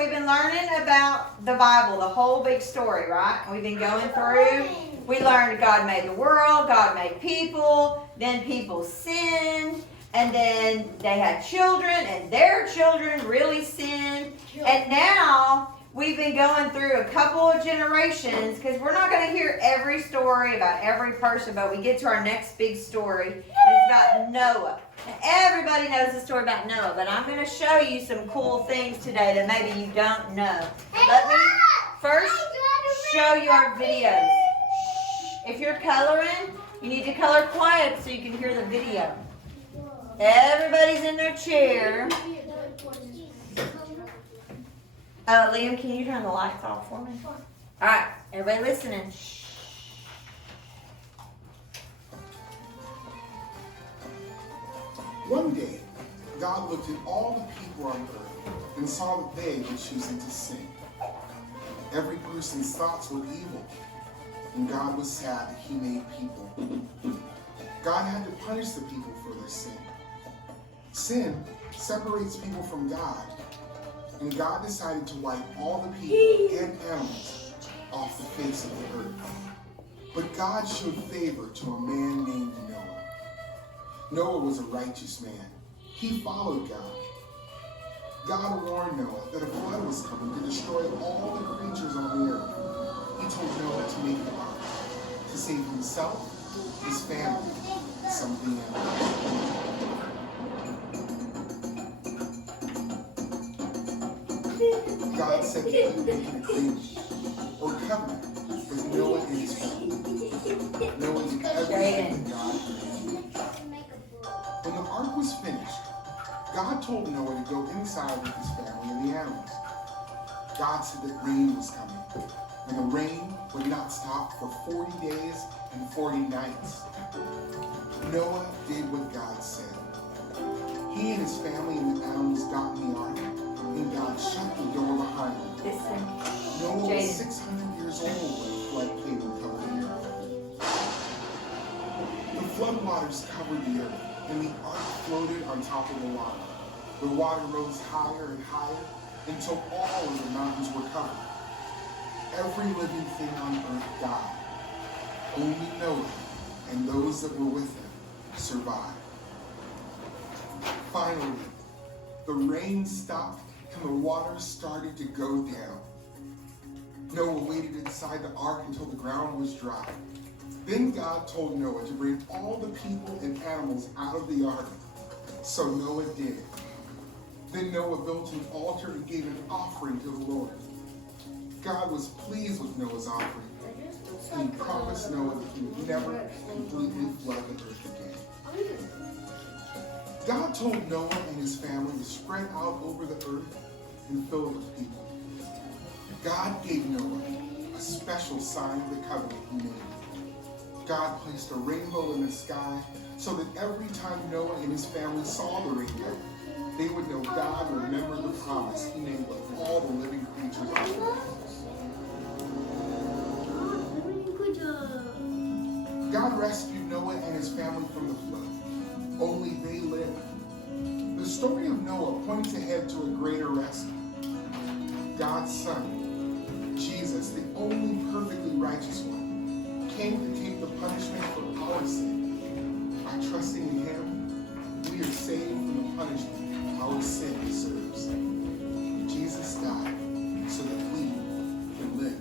we've been learning about the Bible, the whole big story, right? We've been going through. We learned God made the world, God made people, then people sinned, and then they had children, and their children really sinned. And now we've been going through a couple of generations, because we're not going to hear every story about every person, but we get to our next big story, and it's about Noah. And everybody knows the story about Noah, but I'm going to show you some cool things today that maybe you don't know. Let me first show you our videos. If you're coloring, you need to color quiet so you can hear the video. Everybody's in their chair. Liam, can you turn the lights off for me? All right, everybody listening. One day, God looked at all the people on earth and saw that they were choosing to sin. Every person's thoughts were evil, and God was sad that he made people. God had to punish the people for their sin. Sin separates people from God, and God decided to wipe all the people and animals off the face of the earth. But God showed favor to a man named Noah. Noah was a righteous man. He followed God. God warned Noah that a flood was coming to destroy all the creatures on the earth. He told Noah to make an ark to save himself, his family, and some of the animals. God said that he would make an agreement or covenant with Noah and his family. Noah did everything God commanded. When the ark was finished, God told Noah to go inside with his family and the animals. God said that rain was coming, and the rain would not stop for 40 days and 40 nights. Noah did what God said. He and his family and the animals got in the ark, and God shut the door behind him. Noah was 600 years old when the flood came and covered the earth. The flood waters covered the earth, and the ark floated on top of the water. The water rose higher and higher until all of the mountains were covered. Every living thing on earth died. Only Noah and those that were with him survived. Finally, the rain stopped and the water started to go down. Noah waited inside the ark until the ground was dry. Then God told Noah to bring all the people and animals out of the ark. So Noah did. Then Noah built an altar and gave an offering to the Lord. God was pleased with Noah's offering, and he promised Noah that he would never completely flood the earth again. God told Noah and his family to spread out over the earth and fill it with people. God gave Noah a special sign of the covenant he made. God placed a rainbow in the sky so that every time Noah and his family saw the rainbow, they would know God remembered the promise he made with all the living creatures on earth. God rescued Noah and his family from the flood. Only they lived. The story of Noah points ahead to a greater rescue. God's Son, Jesus, the only perfectly righteous one, came to take the punishment for our sin. By trusting in him, we are saved from the punishment our sin deserves. Jesus died so that we can live.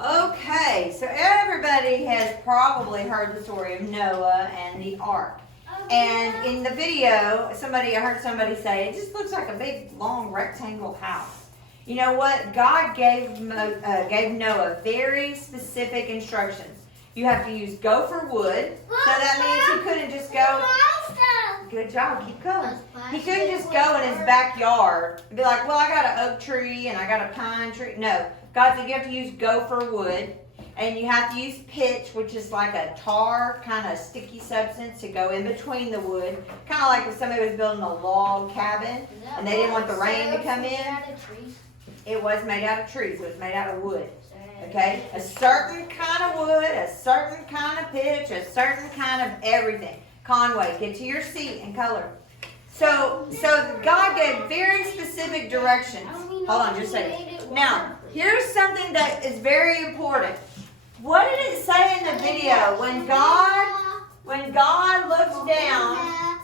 Okay, so everybody has probably heard the story of Noah and the ark. And in the video, I heard somebody say, it just looks like a big, long, rectangle house. You know what? God gave Noah very specific instructions. You have to use gopher wood. So that means he couldn't just go. Good job, keep going. He couldn't just go in his backyard and be like, well, I got an oak tree and I got a pine tree. No. God said you have to use gopher wood. And you have to use pitch, which is like a tar kind of sticky substance to go in between the wood. Kind of like if somebody was building a log cabin and they didn't want the rain to come in. It was made out of trees. It was made out of wood. Okay? A certain kind of wood, a certain kind of pitch, a certain kind of everything. Conway, get to your seat and color. So God gave very specific directions. Hold on just a second. Now, here's something that is very important. What did it say in the video? When God looks down,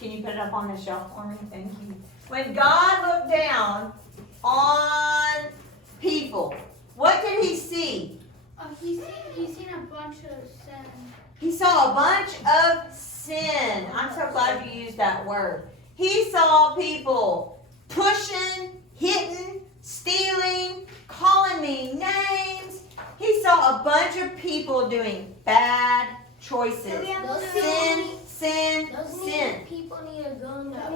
can you put it up on the shelf for me? Thank you. When God looked down on people, what did he see? He's seen a bunch of sin. He saw a bunch of sin. I'm so glad you used that word. He saw people pushing, hitting, stealing, calling me names. He saw a bunch of people doing bad choices. Sin. People need a gun that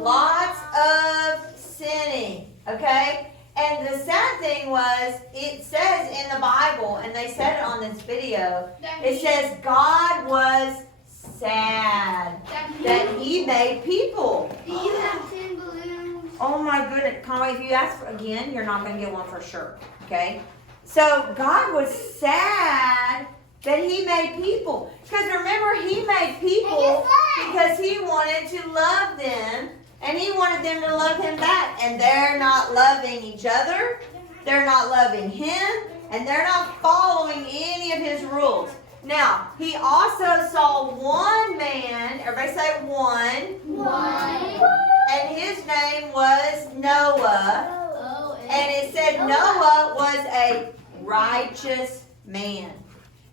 Lots of sinning. Okay? And the sad thing was, it says in the Bible, and they said it on this video, it says God was sad that he made people. Do you have 10 balloons? Oh my goodness, Conway, if you ask again, you're not going to get one for sure. Okay? So God was sad that he made people. Because remember, he made people because he wanted to love them. And he wanted them to love him back. And they're not loving each other. They're not loving him. And they're not following any of his rules. Now, he also saw one man. Everybody say one. And his name was Noah. And it said Noah was a righteous man.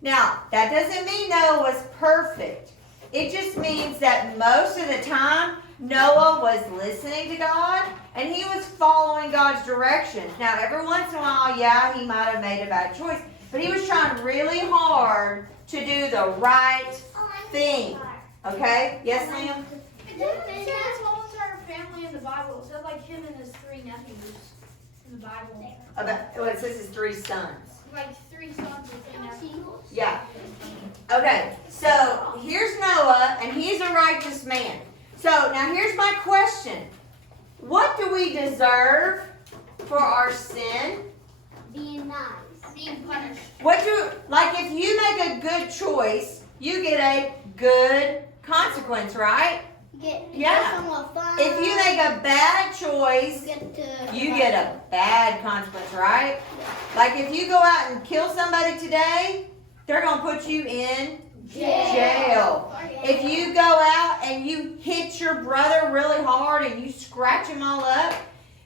Now, that doesn't mean Noah was perfect. It just means that most of the time, Noah was listening to God, and he was following God's directions. Now, every once in a while, yeah, he might have made a bad choice, but he was trying really hard to do the right thing. Okay? Yes, ma'am? It doesn't say his whole entire family in the Bible. It said like him and his 3 nephews in the Bible. Well, it says his 3 sons. Like 3 sons and 3 nephews. Yeah. Okay, so here's Noah, and he's a righteous man. So now here's my question. What do we deserve for our sin? Being nice. Being punished. Like if you make a good choice, you get a good consequence, right? Yeah. If you make a bad choice, you get a bad consequence, right? Like if you go out and kill somebody today, they're going to put you in jail. If you go out and you hit your brother really hard and you scratch him all up,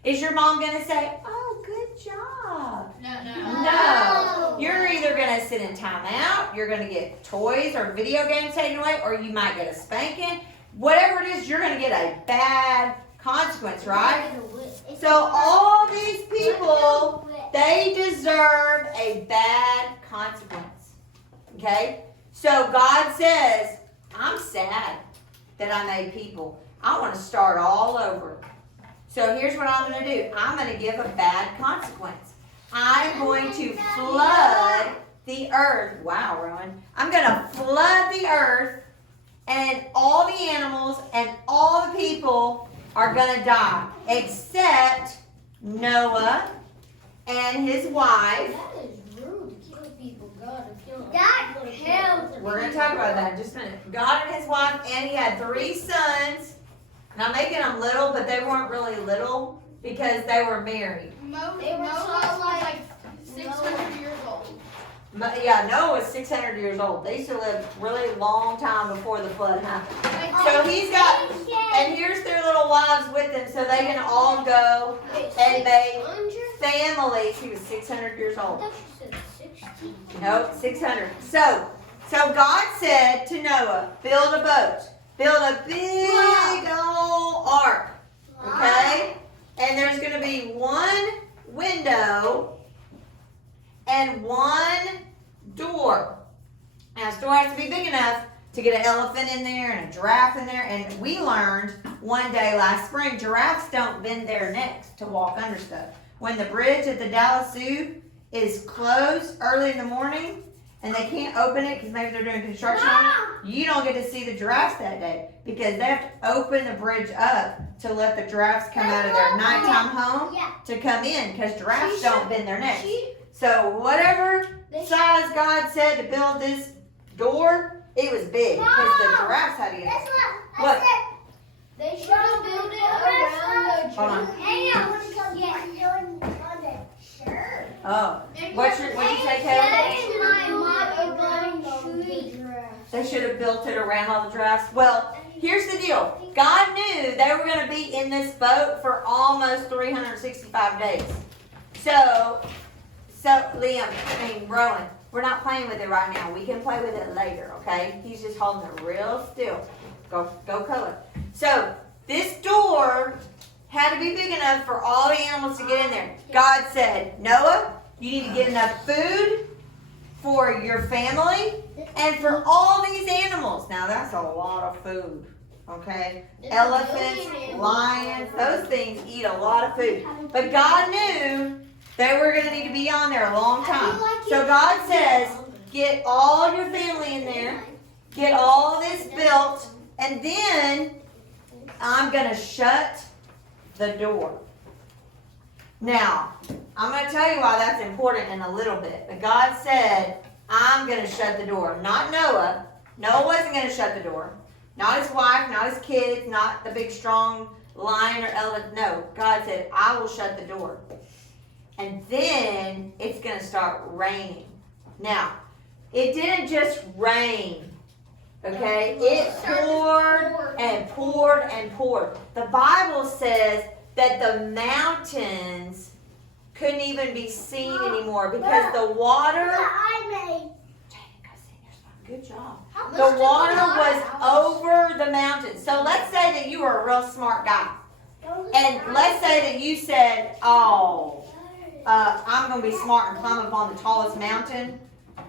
is your mom going to say, oh, good job? No. You're either going to sit in timeout, you're going to get toys or video games taken away, or you might get a spanking. Whatever it is, you're going to get a bad consequence, right? So all these people, they deserve a bad consequence. Okay? So God says, I'm sad that I made people. I want to start all over. So here's what I'm going to do. I'm going to give a bad consequence. I'm going to flood the earth. Wow, Rowan. I'm going to flood the earth, and all the animals and all the people are going to die, except Noah and his wife. That is rude to kill people. God to kill them. We're going to talk about that in just a minute. God and his wife, and he had 3 sons. And I'm making them little, but they weren't really little because they were married. Moses was like 600 years old. Yeah, Noah was 600 years old. They used to live really long time before the flood happened. So he's got, and here's their little wives with him, so they can all go and make families. He was 600 years old. Nope, 600. So God said to Noah, build a boat. Build a big old ark. Okay? And there's going to be 1 window and 1 door. Now, this door has to be big enough to get an elephant in there and a giraffe in there. And we learned one day last spring, giraffes don't bend their necks to walk under stuff. When the bridge at the Dallas Zoo is closed early in the morning and they can't open it because maybe they're doing construction on it, you don't get to see the giraffes that day because they have to open the bridge up to let the giraffes come out of their nighttime home to come in because giraffes don't bend their necks. So whatever size God said to build this door, It was big because the giraffes had to get. What? They should have built it around the Hold on. Oh, what did you say, Kevin? They should have built it around all the giraffes. Well, here's the deal. God knew they were going to be in this boat for almost 365 days. So Liam, Rowan, we're not playing with it right now. We can play with it later, okay? He's just holding it real still. Go color. So this door had to be big enough for all the animals to get in there. God said, Noah, you need to get enough food for your family and for all these animals. Now that's a lot of food, okay? Elephants, lions, those things eat a lot of food. But God knew they were going to need to be on there a long time. So God says, get all your family in there, get all this built, and then I'm going to shut the door. Now, I'm going to tell you why that's important in a little bit. But God said, I'm going to shut the door. Not Noah. Noah wasn't going to shut the door. Not his wife, not his kids, not the big strong lion or elephant. No, God said, I will shut the door. And then it's going to start raining. Now, it didn't just rain. Okay? It poured and poured and poured. The Bible says that the mountains couldn't even be seen anymore because the water. Good job. The water was over the mountains. So let's say that you were a real smart guy. And let's say that you said, I'm going to be smart and climb up on the tallest mountain.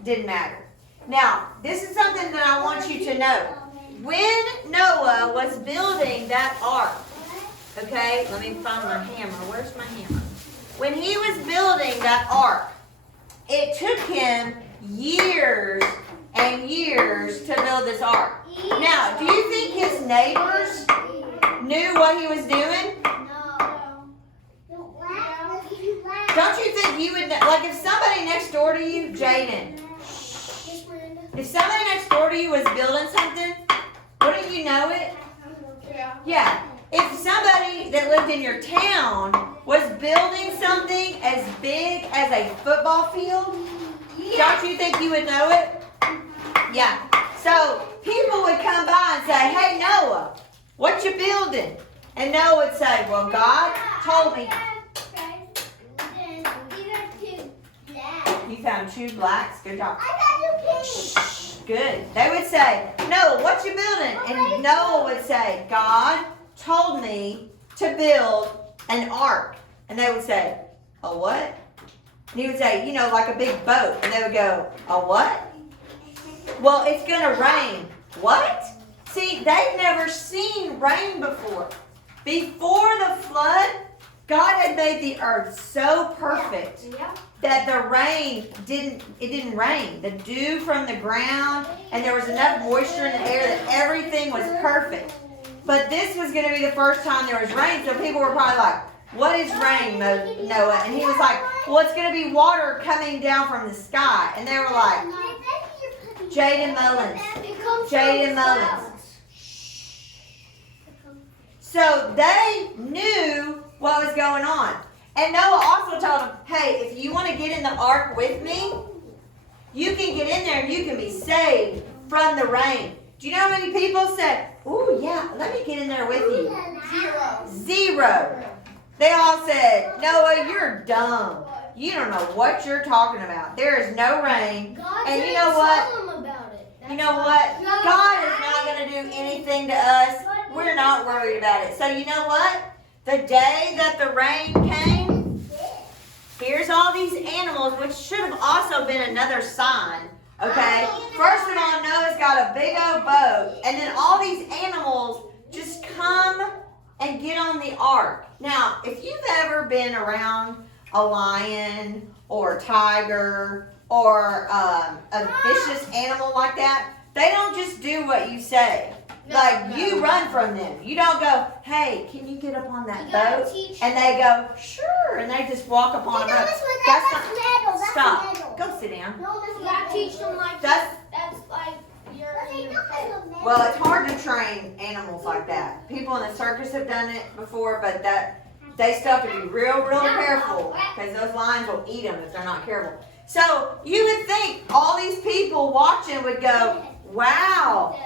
Didn't matter. Now, this is something that I want you to know. When Noah was building that ark, okay, let me find my hammer. Where's my hammer? When he was building that ark, it took him years and years to build this ark. Now, do you think his neighbors knew what he was doing? Don't you think you would, like if somebody next door to you, Jaden, if somebody next door to you was building something, wouldn't you know it? Yeah. If somebody that lived in your town was building something as big as a football field, don't you think you would know it? Yeah. So people would come by and say, hey, Noah, what you building? And Noah would say, well, God told me. You found 2 blacks. Good job. Shh, good. They would say, Noah, what you building? And Noah would say, God told me to build an ark. And they would say, a what? And he would say, like a big boat. And they would go, a what? Well, it's going to rain. What? See, they've never seen rain before. Before the flood, God had made the earth so perfect that the rain didn't rain. The dew from the ground, and there was enough moisture in the air that everything was perfect. But this was going to be the first time there was rain, so people were probably like, what is rain, Noah? And he was like, well, it's going to be water coming down from the sky. And they were like, Jaden Mullins. Jaden Mullins. So they knew what was going on. And Noah also told them, hey, if you want to get in the ark with me, you can get in there and you can be saved from the rain. Do you know how many people said, ooh, yeah, let me get in there with you? Zero. They all said, Noah, you're dumb. You don't know what you're talking about. There is no rain. And you know what? You know what? God is not going to do anything to us. We're not worried about it. So you know what? The day that the rain came, here's all these animals, which should have also been another sign. Okay? First of all, Noah's got a big old boat. And then all these animals just come and get on the ark. Now, if you've ever been around a lion or a tiger or a vicious animal like that, they don't just do what you say. You run from them. You don't go, hey, can you get up on that boat? And they go, sure. And they just walk up on a boat. Stop. Go sit down. You gotta teach them like That's like you're in Well, it's hard to train animals like that. People in the circus have done it before, but they still have to be real careful because those lions will eat them if they're not careful. So you would think all these people watching would go, wow,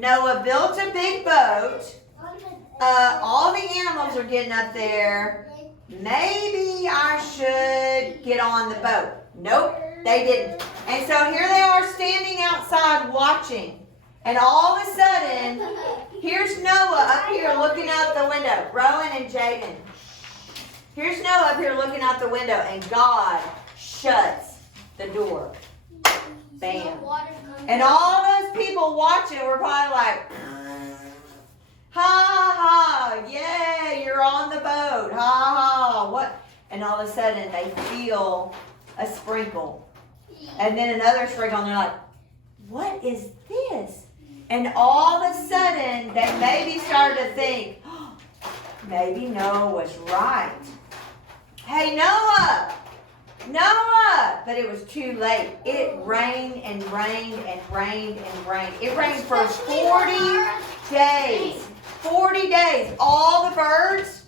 Noah built a big boat. All the animals are getting up there. Maybe I should get on the boat. Nope, they didn't. And so here they are standing outside watching. And all of a sudden, here's Noah up here looking out the window. Rowan and Jaden. Here's Noah up here looking out the window, and God shuts the door. Bam. And all those people watching were probably like, ha ha, yeah, you're on the boat. Ha ha, what? And all of a sudden, they feel a sprinkle. And then another sprinkle, and they're like, what is this? And all of a sudden, they maybe started to think, oh, maybe Noah was right. Hey, Noah! Noah! But it was too late. It rained and rained and rained and rained. It rained for 40 days. 40 days. All the birds,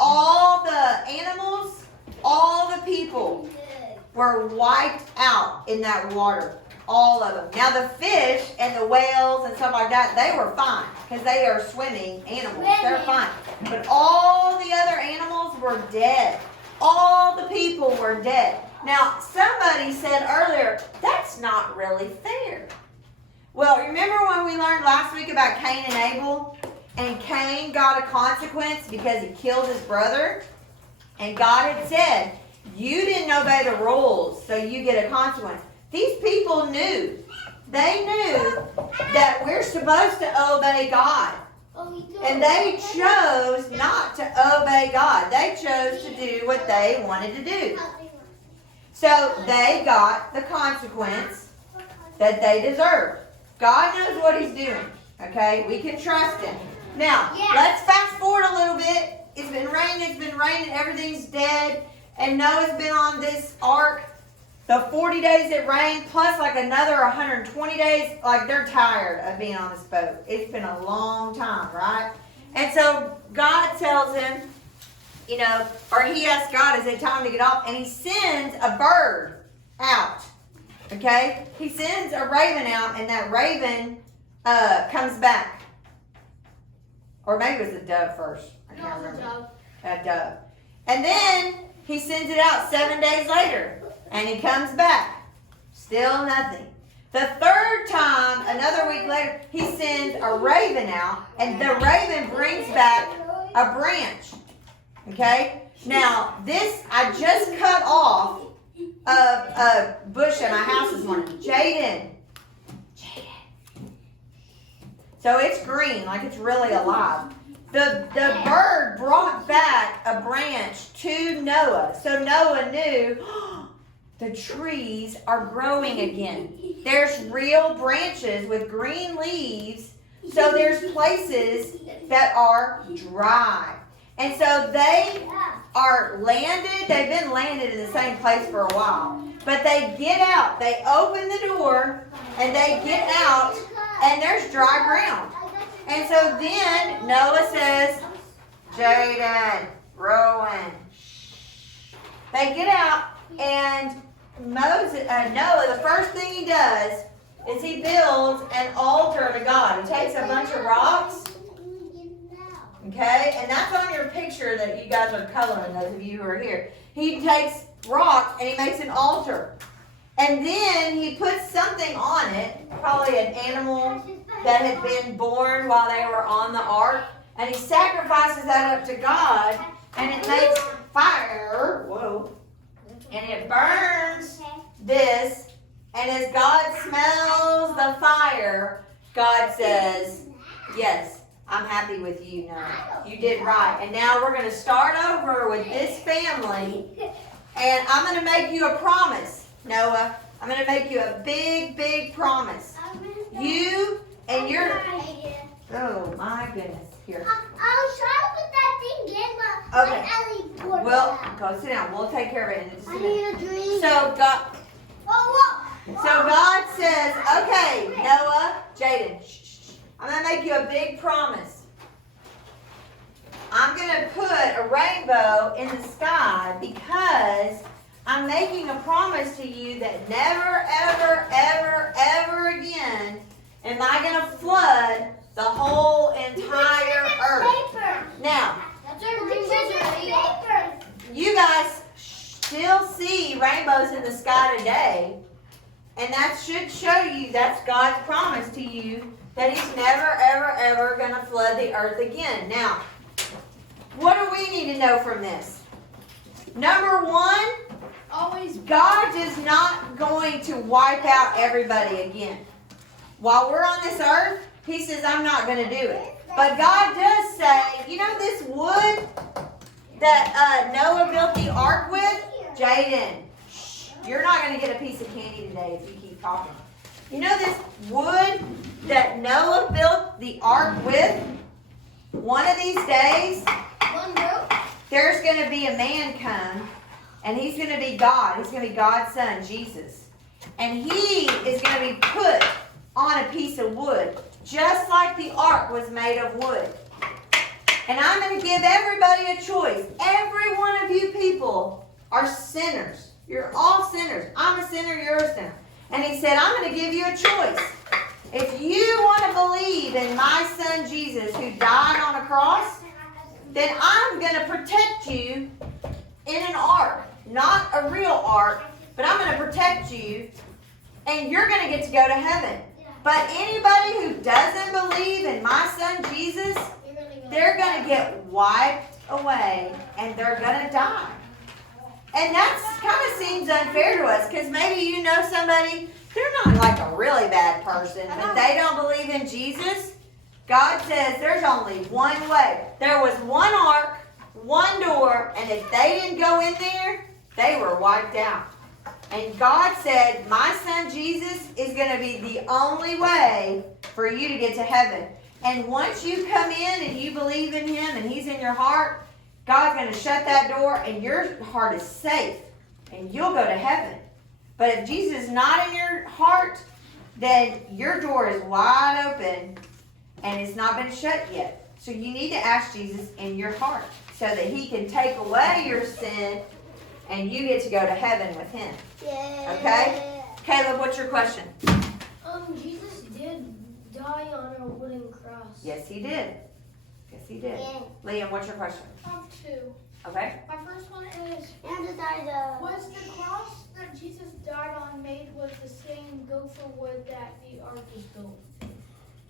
all the animals, all the people were wiped out in that water. All of them. Now the fish and the whales and stuff like that, they were fine because they are swimming animals. They're fine. But all the other animals were dead. All the people were dead. Now somebody said earlier, that's not really fair. Well, remember when we learned last week about Cain and Abel? And Cain got a consequence because he killed his brother? And God had said, you didn't obey the rules, so you get a consequence. These people knew. They knew that we're supposed to obey God. And they chose not to obey God. They chose to do what they wanted to do. So they got the consequence that they deserved. God knows what he's doing. Okay? We can trust him. Now, let's fast forward a little bit. It's been raining, everything's dead. And Noah's been on this ark. The 40 days it rained, plus like another 120 days, like they're tired of being on this boat. It's been a long time, right? And so God tells him, or he asks God, is it time to get off? And he sends a bird out, okay? He sends a raven out, and that raven comes back. Or maybe it was a dove first. I can't remember. A dove. And then he sends it out 7 days later. And he comes back. Still nothing. The third time, another week later, he sends a raven out. And the raven brings back a branch. Okay? Now, this, I just cut off a bush at my house this morning. Jaden. So it's green, like it's really alive. The bird brought back a branch to Noah. So Noah knew, the trees are growing again. There's real branches with green leaves. So there's places that are dry. And so they are landed. They've been landed in the same place for a while. But they get out. They open the door and they get out and there's dry ground. And so then Noah says, Jaden, Rowan. They get out and Noah, the first thing he does is he builds an altar to God. He takes a bunch of rocks, okay? And that's on your picture that you guys are coloring, those of you who are here. He takes rocks and he makes an altar. And then he puts something on it, probably an animal that had been born while they were on the ark. And he sacrifices that up to God, and it makes fire. Whoa. And it burns this, and as God smells the fire, God says, yes, I'm happy with you, Noah. You did right. And now we're going to start over with this family, and I'm going to make you a promise, Noah. I'm going to make you a big, big promise. You and your... Oh, my goodness. Here. I'll try to put that thing in, but Okay. Ellie Well, go sit down. We'll take care of it in just a I minute. need a drink. So God says, okay, Noah, Jaden, shh, shh, shh. make you a big promise. I'm going to put a rainbow in the sky because I'm making a promise to you that never, ever, ever, ever again am I going to flood the whole entire earth. Now, you guys still see rainbows in the sky today, and that should show you that's God's promise to you that He's never, ever, ever going to flood the earth again. Now, what do we need to know from this? Number one, God is not going to wipe out everybody again. While we're on this earth, He says, I'm not going to do it. But God does say, you know this wood that Noah built the ark with? Jaden, you're not going to get a piece of candy today if you keep talking. You know this wood that Noah built the ark with? One of these days, there's going to be a man come, and he's going to be God. He's going to be God's son, Jesus. And he is going to be put on a piece of wood, just like the ark was made of wood. And I'm going to give everybody a choice. Every one of you people are sinners. You're all sinners. I'm a sinner, you're a sinner. And he said, I'm going to give you a choice. If you want to believe in my son Jesus who died on a cross, then I'm going to protect you in an ark. Not a real ark, but I'm going to protect you, and you're going to get to go to heaven. But anybody who doesn't believe in my son Jesus, they're going to get wiped away, and they're going to die. And that kind of seems unfair to us, because maybe you know somebody, they're not like a really bad person, but they don't believe in Jesus. God says there's only one way. There was one ark, one door, and if they didn't go in there, they were wiped out. And God said, my son Jesus is going to be the only way for you to get to heaven. And once you come in and you believe in Him and He's in your heart, God's going to shut that door and your heart is safe and you'll go to heaven. But if Jesus is not in your heart, then your door is wide open and it's not been shut yet. So you need to ask Jesus in your heart so that He can take away your sin and you get to go to heaven with Him. Okay? Caleb, what's your question? Jesus did die on a wooden cross. Yes, He did. Yes, He did. Yeah. Liam, what's your question? I have two. Okay. My first one is, And died was the cross that Jesus died on made with the same gopher wood that the ark was built?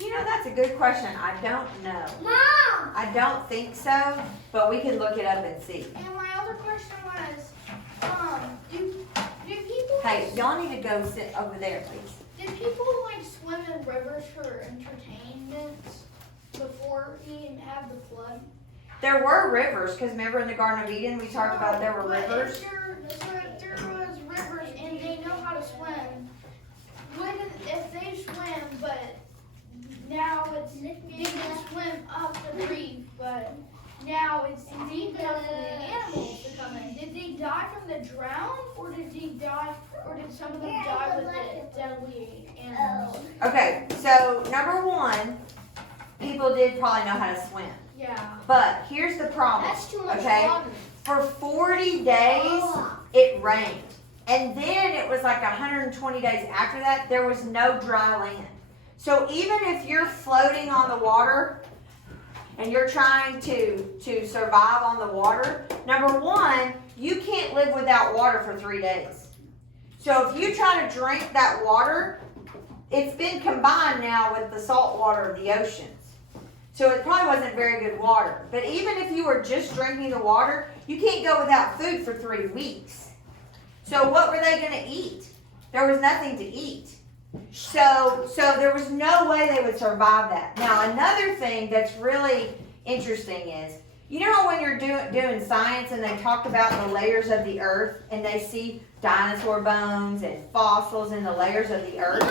You know, that's a good question. I don't know. Mom! I don't think so, but we can look it up and see. And my other question was, do people Hey, y'all need to go sit over there, please. did people like swim in rivers for entertainment before he didn't have the flood? There were rivers, because remember in the Garden of Eden we talked about there were But rivers? if there was rivers and they know how to swim, if they swim, but now they can swim up the reef, but now it's deep enough for the animals to come in. Did they die from the drown, or did some of them die with the deadly animals? Okay, so number one, people did probably know how to swim. Yeah. But here's the problem, That's too much okay? water. For 40 days, it rained. And then it was like 120 days after that, there was no dry land. So even if you're floating on the water and you're trying to survive on the water, number one, you can't live without water for 3 days. So if you try to drink that water, it's been combined now with the salt water of the oceans. So it probably wasn't very good water. But even if you were just drinking the water, you can't go without food for 3 weeks. So what were they going to eat? There was nothing to eat. So there was no way they would survive that. Now, another thing that's really interesting is, you know when you're doing science and they talk about the layers of the earth and they see dinosaur bones and fossils in the layers of the earth?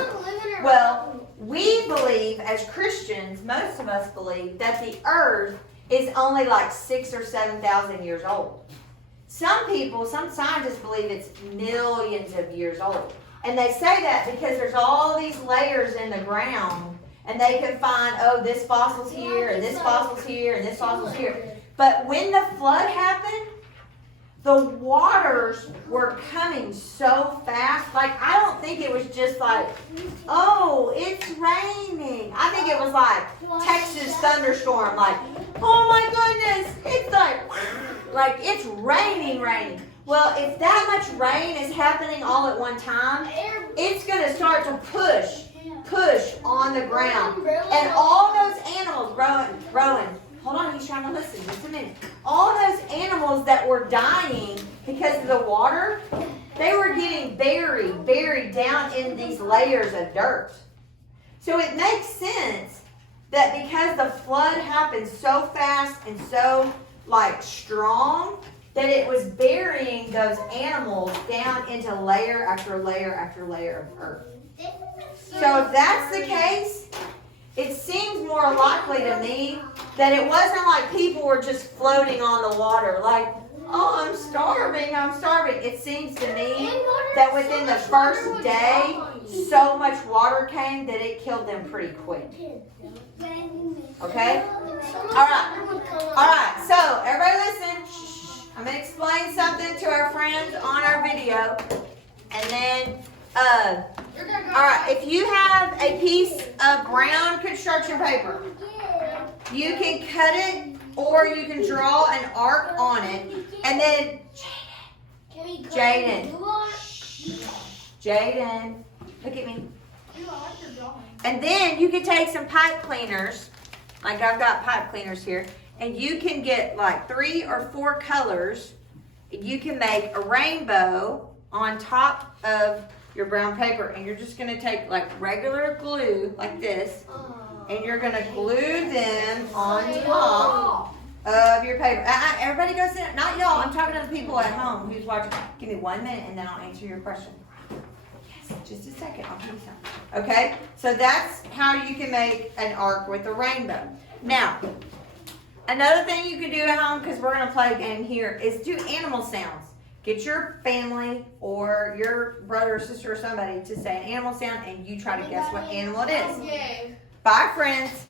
Well, we believe as Christians, most of us believe that the earth is only like 6,000 or 7,000 years old. Some scientists believe it's millions of years old. And they say that because there's all these layers in the ground and they can find, oh, this fossil's here, and this fossil's here, and this fossil's here. But when the flood happened, the waters were coming so fast. Like, I don't think it was just like, oh, it's raining. I think it was like Texas thunderstorm. Like, oh my goodness, it's like it's raining. Well, if that much rain is happening all at one time, it's going to start to push on the ground. And all those animals, Rowan, hold on, he's trying to listen, just a minute. All those animals that were dying because of the water, they were getting buried down in these layers of dirt. So it makes sense that because the flood happened so fast and so strong, that it was burying those animals down into layer after layer after layer of earth. So if that's the case, it seems more likely to me that it wasn't like people were just floating on the water, like, oh, I'm starving. It seems to me that within the first day, so much water came that it killed them pretty quick. Okay? All right, so everybody listen. Shh. I'm going to explain something to our friends on our video. And then, all right, if you have a piece of brown construction paper, you can cut it or you can draw an arc on it. And then, Jaden, look at me. And then you can take some pipe cleaners, like I've got pipe cleaners here, and you can get like 3 or 4 colors. You can make a rainbow on top of your brown paper, and you're just going to take like regular glue like this, and you're going to glue them on top of your paper. Everybody go sit. Not y'all. I'm talking to the people at home who's watching. Give me 1 minute, and then I'll answer your question. Yes, just a second. I'll give you some. Okay, so that's how you can make an arc with a rainbow. Now, another thing you can do at home, because we're going to play a game here, is do animal sounds. Get your family or your brother or sister or somebody to say an animal sound, and you try to guess what animal it is. Okay. Bye, friends.